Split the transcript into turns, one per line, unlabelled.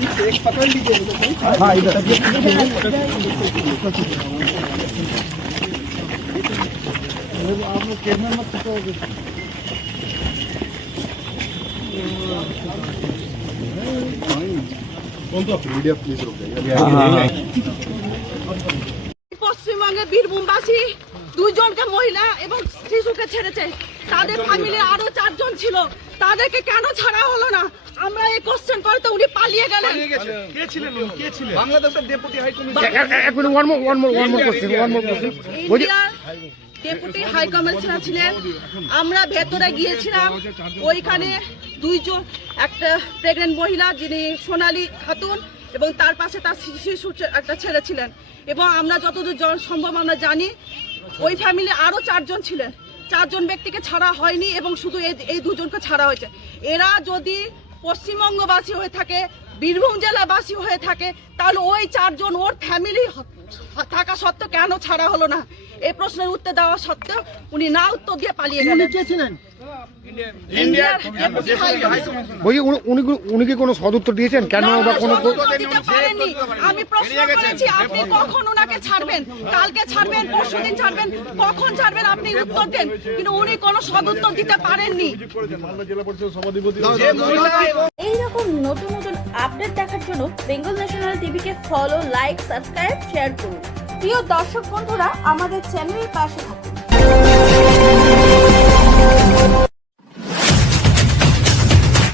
গেলা
আপনারা যায়নি এদিকে আয়। এখানে জানার ওইদিকে আগে গিয়ে কি করতে হবে?
দাদা
পশ্চিমবঙ্গে বীরভূমবাসী দুইজনকে মহিলা এবং শিশুকে ছেড়েছে। তাদের ফ্যামিলি আরও চারজন ছিল। তাদেরকে কেন ছাড়া হলো না? আমরা এই কোশ্চেন করে তো উনি পালিয়ে গেলেন। কে ছিলেন কে ছিলেন?
বাংলাদেশের ডেপুটি হাই কমিশনার
ইন্ডিয়ার ডেপুটি হাই কমিশনার ছিলেন। আমরা ভেতরে গিয়েছিলাম। ওইখানে দুইজন একটা প্রেগনেন্ট মহিলা যিনি সোনালী খাতুন এবং তার পাশে তার শিশু ছে- একটা ছেলে ছিলেন। এবং আমরা যতদূর সম্ভব আমরা জানি ওই ফ্যামিলি আরও চারজন ছিলেন। চারজন ব্যক্তিকে ছাড়া হয়নি এবং শুধু এই এই দুজনকে ছাড়া হয়েছে। এরা যদি পশ্চিমবঙ্গবাসী হয়ে থাকে বীরভূম জেলাবাসী হয়ে থাকে তাহলে ওই চারজন ওর ফ্যামিলি থাকা সত্ত্বেও কেন ছাড়া হলো না? এই প্রশ্নের উত্তর দেওয়া সত্ত্বেও উনি না উত্তর দিয়ে পালিয়ে গেলেন ইন্ডিয়ার ডেপুটি হাই কমিশনার।
বলছি উনি- উনি কি- কোনো সদুত্তর দিয়েছেন? কেন বা কোনো
দিতে পারেননি। আমি প্রশ্ন করেছি আপনি কখন ওনাকে ছাড়বেন? কালকে ছাড়বেন পরশুদিন ছাড়বেন কখন ছাড়বেন আপনি উত্তর দেন। কিন্তু উনি কোনো সদুত্তর দিতে পারেননি।
এই রকম নতুন নতুন আপডেট দেখার জন্য বেঙ্গল ন্যাশনাল টিভিকে ফলো লাইক সাবস্ক্রাইব শেয়ার করুন। প্রিয় দর্শক বন্ধুরা আমাদের চ্যানেলের পাশে থাকুন।